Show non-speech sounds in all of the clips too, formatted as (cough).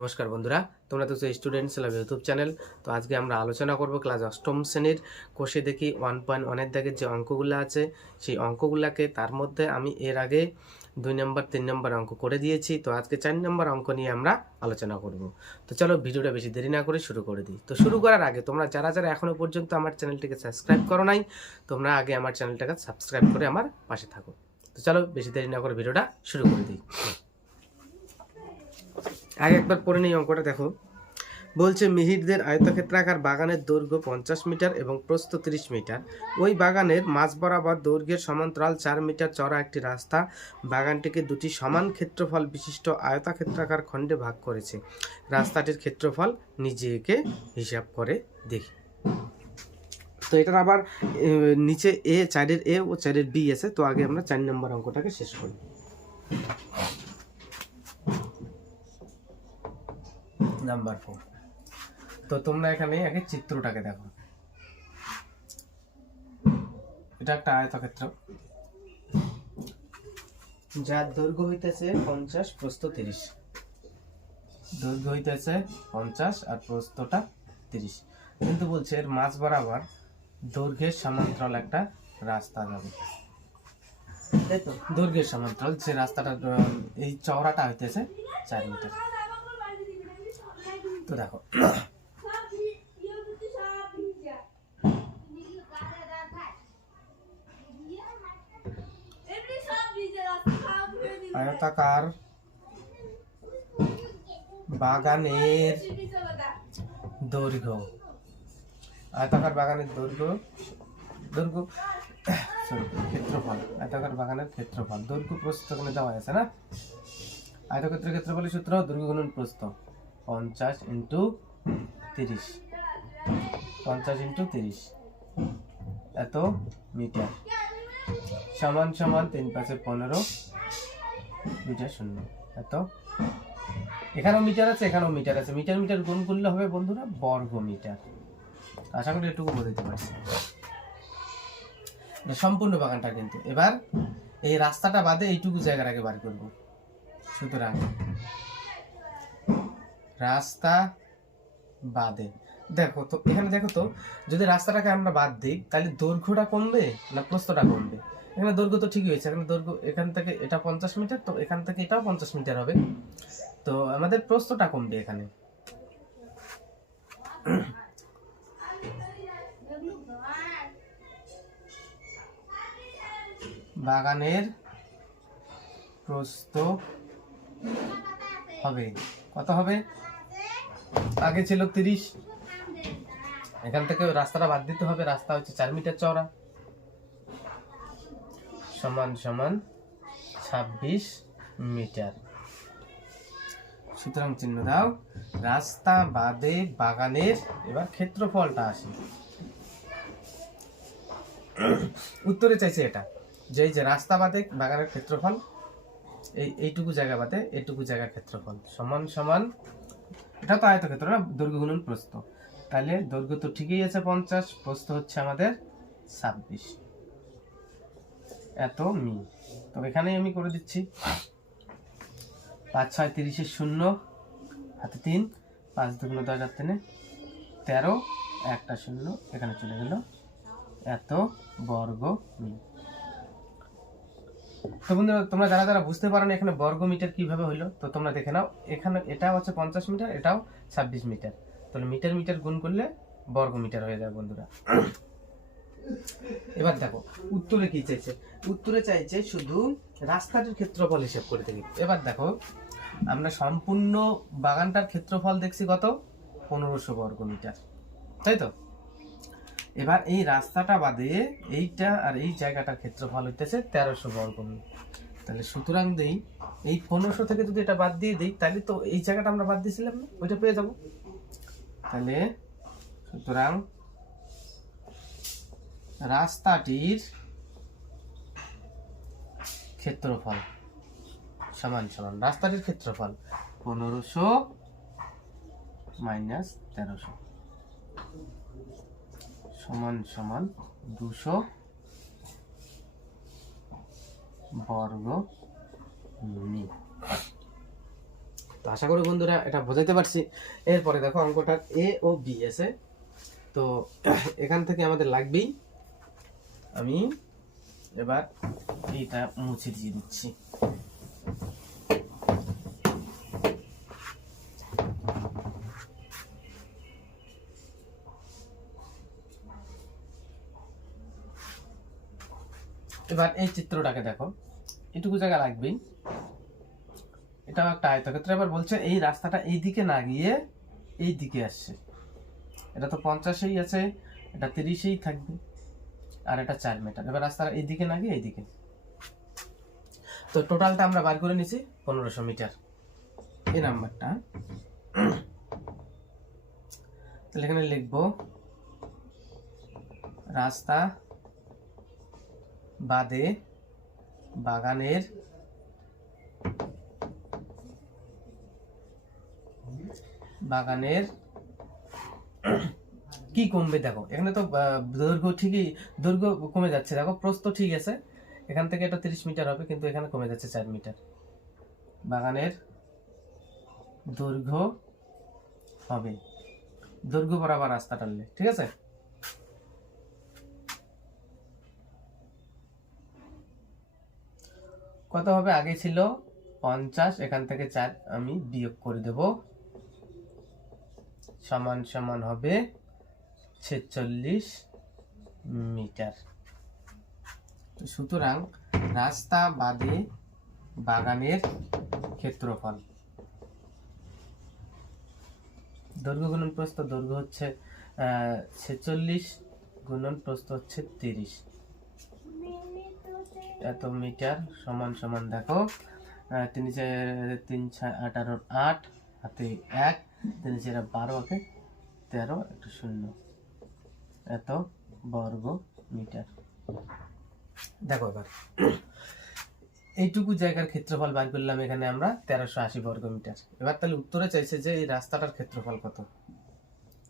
নমস্কার বন্ধুরা, তোমরা তো স্টুডেন্টস লাভ ইউটিউব চ্যানেল তো আজকে আমরা আলোচনা করব ক্লাস অষ্টম শ্রেণির কোষে দেখি ওয়ান পয়েন্ট ওয়ানের দাগের যে অঙ্কগুলো আছে, সেই অঙ্কগুলোকে তার মধ্যে আমি এর আগে দুই নম্বর তিন নম্বর অঙ্ক করে দিয়েছি, তো আজকে চার নম্বর অঙ্ক নিয়ে আমরা আলোচনা করব। তো চলো ভিডিওটা বেশি দেরি না করে শুরু করে দিই। তো শুরু করার আগে তোমরা যারা যারা এখনও পর্যন্ত আমার চ্যানেলটিকে সাবস্ক্রাইব করো নাই, তোমরা আগে আমার চ্যানেলটাকে সাবস্ক্রাইব করে আমার পাশে থাকো। তো চলো বেশি দেরি না করে ভিডিওটা শুরু করে দিই। আগে একবার পড়ে নেই অঙ্কটা, দেখো। বলছে, মিহিরদের আয়তক্ষেত্রাকার বাগানের দৈর্ঘ্য পঞ্চাশ মিটার এবং প্রস্থ তিরিশ মিটার। ওই বাগানের মাঝ বরাবর দৈর্ঘ্যের সমান্তরাল চার মিটার চড়া একটি রাস্তা। বাগানটিকে দুটি সমান ক্ষেত্রফল বিশিষ্ট আয়তক্ষেত্রাকার খণ্ডে ভাগ করেছে। রাস্তাটির ক্ষেত্রফল নিজে একে হিসাব করে দেখি। তো এটার আবার নিচে এ চারের এ ও চারের বি আছে। তো আগে আমরা চার নম্বর অঙ্কটাকে শেষ করি। নাম্বার ফোর তো তোমরা এখানে আগে চিত্রটাকে দেখো। এটা একটা আয়তক্ষেত্র। যার দৈর্ঘ্য হইতেছে পঞ্চাশ, প্রস্থ তিরিশ। দৈর্ঘ্য হইতেছে পঞ্চাশ আর প্রস্থটা তিরিশ। কিন্তু বলছে এর মাঝ বরাবর দৈর্ঘ্যের সমান্তরাল একটা রাস্তা যাবে। দৈর্ঘ্যের সমান্তরাল যে রাস্তাটা, এই চওড়াটা হইতেছে চার মিটার। তো দেখো। আয়তাকার বাগানের দৈর্ঘ্য। আয়তাকার বাগানের দৈর্ঘ্য দৈর্ঘ্য ক্ষেত্রফল। আয়তাকার বাগানের ক্ষেত্রফল। দৈর্ঘ্য প্রস্থ এখানে দেওয়া আছে না? আয়তক্ষেত্রের ক্ষেত্রফলের সূত্র দৈর্ঘ্য গুণন পঞ্চাশ ইন্টু তিরিশ। পঞ্চাশ ইন্টু তিরিশ। এত মিটার। সমান সমান তিন পাঁচে পনেরো মিটার শূন্য। এত। এখানেও মিটার আছে, এখানেও মিটার আছে। মিটার মিটার গুণ করলে হবে বন্ধুরা বর্গ মিটার। আশা করি এটুকু বোঝাতে পারছি। সম্পূর্ণ বাগানটা কিন্তু। এবার এই রাস্তাটা বাদে এইটুকু জায়গাটাকে বার করব। সুতরাং রাস্তা বাদে। দেখো তো, এখানে দেখো তো, যদি রাস্তাটাকে আমরা বাদ দিই, তাহলে দৈর্ঘ্যটা কমবে না প্রস্তটা কমবে? এখানে দৈর্ঘ্য তো ঠিকই হয়েছে, এখানে দৈর্ঘ্য, এখান থেকে এটা পঞ্চাশ মিটার, তো এখান থেকে এটাও পঞ্চাশ মিটার হবে। তো আমাদের প্রস্তটা কমবে এখানে। বাগানের প্রস্ত হবে। কত হবে? আগে ছিল তিরিশ। এখান থেকে রাস্তাটা বাদ দিতে হবে, রাস্তা হচ্ছে চার মিটার চওড়া। সমান সমান ছাব্বিশ মিটার। সুতরাং চিহ্ন দাও, রাস্তা বাদে বাগানের এবার ক্ষেত্রফলটা আসে। উত্তরে চাইছে এটা, যে যে রাস্তা বাদে বাগানের ক্ষেত্রফল, এই, এইটুকু জায়গা বাদে এইটুকু জায়গার ক্ষেত্রফল। সমান সমান এটা তো আয়তক্ষেত্র না দৈর্ঘ্য গুণন প্রস্থ। তাহলে দৈর্ঘ্য তো ঠিকই আছে পঞ্চাশ, প্রস্থ হচ্ছে আমাদের ছাব্বিশ। এত মি। তো এখানেই আমি করে দিচ্ছি। পাঁচ ছয় তিরিশের শূন্য, হাতে তিন, পাঁচ দুগুণ দশ আর তিনে, তেরো, একটা শূন্য, এখানে চলে গেল। এত বর্গ মি। তো বন্ধুরা, তোমরা যারা যারা বুঝতে পারো না এখানে বর্গ মিটার কীভাবে হইল, তো তোমরা দেখে নাও। এখানে এটা হচ্ছে পঞ্চাশ মিটার, এটাও ছাব্বিশ মিটার। তাহলে মিটার মিটার গুণ করলে বর্গ মিটার হয়ে যাবে বন্ধুরা। এবার দেখো, উত্তরে কি চাইছে? উত্তরে চাইছে শুধু রাস্তাটির ক্ষেত্রফল হিসেব করে দেখি। এবার দেখো, আমরা সম্পূর্ণ বাগানটার ক্ষেত্রফল দেখছি কত? পনেরোশো বর্গ মিটার। তাই তো? এবার এই রাস্তাটা বাদে এইটা আর এই জায়গাটার ক্ষেত্রফল হইতেছে তেরোশো বর্গ মিটার তাহলে সুতরাং দেই, এই পনেরোশো থেকে যদি এটা বাদ দিয়ে দিই, তাহলে তো এই জায়গাটা আমরা বাদ দিয়েছিলাম না, ওইটা পেয়ে যাব। তাহলে সুতরাং রাস্তাটির ক্ষেত্রফল, সমান সমান, রাস্তাটির ক্ষেত্রফল পনেরোশো মাইনাস তেরোশো। সমান সমান দুশো বর্গ মি তো আশা করি বন্ধুরা এটা বোঝাতে পারছি। এরপরে দেখো অঙ্কটা এ ও বি আছে। তো (clears throat) এখান থেকে আমাদের লাগবেই। আমি এবার এইটা মুছে দিয়ে দিচ্ছি। এবার এই চিত্রটাকে দেখো। এটুকু জায়গা লাগবেই এটাও একটা আয়তক্ষেত্র। এবার বলছে এই রাস্তাটা এই দিকে না গিয়ে এই দিকে আসছে। এটা তো পঞ্চাশেই আছে, এটা তিরিশেই থাকবে, আর এটা চার মিটার এবার রাস্তাটা এই দিকে না গিয়ে এই দিকে তো টোটালটা আমরা বার করে নিছি পনেরোশো মিটার এই নাম্বারটা তাহলে এখানে লিখব, রাস্তা বাদে বাগানের বাগানের কি কমবে দেখো, এখানে তো দৈর্ঘ্য ঠিকই, দৈর্ঘ্য কমে যাচ্ছে। দেখো, প্রস্থ ঠিক আছে, এখান থেকে এটা তিরিশ মিটার হবে, কিন্তু এখানে কমে যাচ্ছে চার মিটার। বাগানের দৈর্ঘ্য হবে। দৈর্ঘ্য বরাবর রাস্তা টানলে, ঠিক আছে? কত হবে? আগে ছিল পঞ্চাশ, এখান থেকে চার আমি বিয়োগ করে দেব। সমান সমান হবে ছেচল্লিশ মিটার। তো সুতরাং রাস্তা বাদে বাগানের ক্ষেত্রফল। দৈর্ঘ্য গুণন প্রস্থ, দৈর্ঘ্য হচ্ছে ছেচল্লিশ গুণন প্রস্থ হচ্ছে তিরিশ। এত মিটার সমান সমান দেখো। তিন তিন আঠারো, আট, হাতে এক, তিন চার, বারো, হাতে তেরো, একটা শূন্য। এত বর্গ মিটার। দেখো এবার। এইটুকু জায়গার ক্ষেত্রফল বার করলাম এখানে আমরা, তেরোশো আশি বর্গ মিটার। এবার তাহলে উত্তরে চাইছে যে এই রাস্তাটার ক্ষেত্রফল কত?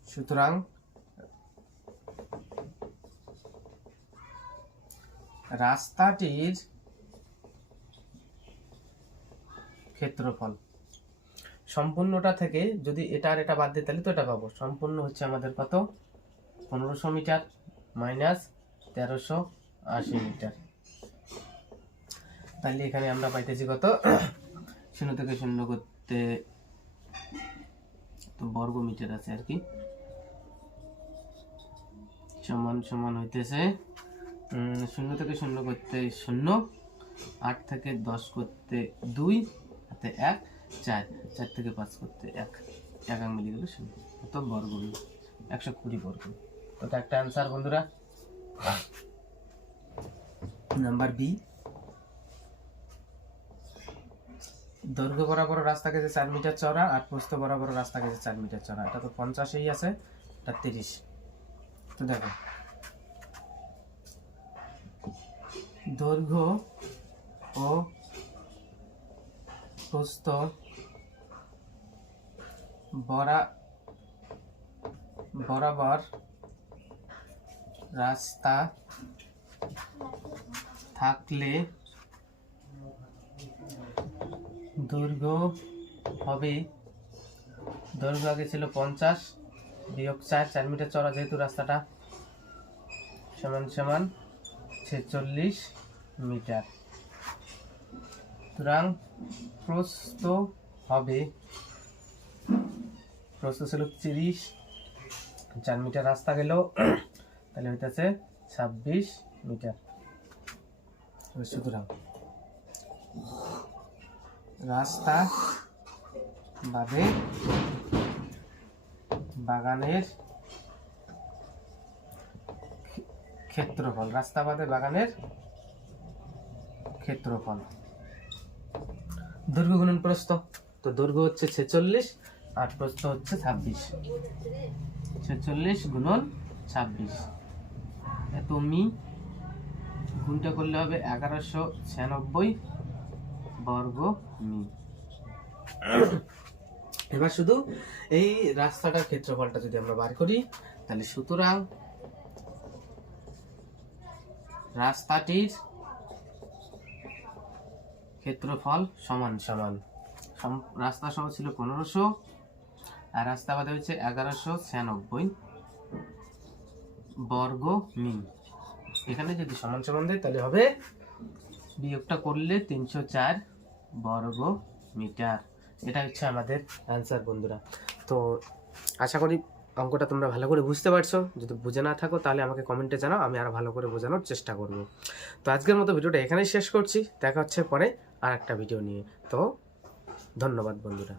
সুতরাং রাস্তাটির ক্ষেত্রফল। সম্পূর্ণটা থেকে যদি এটা আর এটা বাদ দিই, তাহলে তো এটা পাবো। সম্পূর্ণ হচ্ছে আমাদের কত? পনেরোশো মিটার মাইনাস তেরোশো আশি মিটার। তাহলে এখানে আমরা পাইতেছি কত? শূন্য থেকে শূন্য করতে তো বর্গ মিটার আছে আর কি। সমান সমান হইতেছে শূন্য থেকে শূন্য করতে শূন্য, আট থেকে দশ করতে দুই, হাতে এক, চার চার থেকে পাঁচ করতে এক। এক আং মিলে গেলে শূন্য। কত বর্গ একশো কুড়ি বর্গ তো এটা একটা অ্যান্সার বন্ধুরা। নাম্বার বি দৈর্ঘ্য বরাবর রাস্তা গেছে চার মিটার চওড়া আর প্রস্থ বরাবর রাস্তা গেছে চার মিটার চওড়া। এটা তো পঞ্চাশেই আছে, এটা তিরিশ। তো দেখো দৈর্ঘ্য ও প্রস্থ বরা, বরাবর রাস্তা থাকলে দৈর্ঘ্য হবে, দৈর্ঘ্য আগে ছিল পঞ্চাশ, বিয়োগ চার চার মিটার চড়া যেহেতু রাস্তাটা সমান সমান ছেচল্লিশ। মিটার। সুতরাং প্রস্থ হবে, প্রস্থ ছিল তিরিশ চার মিটার রাস্তা গেল, তাহলে হইতেছে ছাব্বিশ মিটার। সুতরাং রাস্তা বাদে বাগানের ক্ষে- ক্ষেত্রফল, রাস্তা বাদে বাগানের ক্ষেত্রফল। দৈর্ঘ্য গুণন প্রস্থ। তো দৈর্ঘ্য হচ্ছে ছেচল্লিশ, আর প্রস্থ হচ্ছে ছাব্বিশ। ছেচল্লিশ গুণন ছাব্বিশ। এত মি। গুণটা করলে হবে এগারোশো ছিয়ানব্বই বর্গ মি। এবার শুধু এই রাস্তাটার ক্ষেত্রফলটা যদি আমরা বার করি, তাহলে সুতরাং রাস্তাটির ক্ষেত্রফল সমান সমান। সম- রাস্তা সহ ছিল পনেরোশো, আর রাস্তা বাদে হচ্ছে এগারোশো ছিয়ানব্বই বর্গ মিল এখানে যদি সমান সমান দেয়, তাহলে হবে বিয়োগটা করলে তিনশো চার বর্গ মিটার। এটা হচ্ছে আমাদের অ্যান্সার বন্ধুরা। তো আশা করি অঙ্কটা তোমরা ভালো করে বুঝতে পারছ। যদি বুঝে না থাকো, তাহলে আমাকে কমেন্টে জানাও, আমি আরও ভালো করে বোঝানোর চেষ্টা করব। তো আজকের মতো ভিডিওটা এখানেই শেষ করছি। দেখা হচ্ছে পরে আর একটা ভিডিও নিয়ে। তো ধন্যবাদ বন্ধুরা।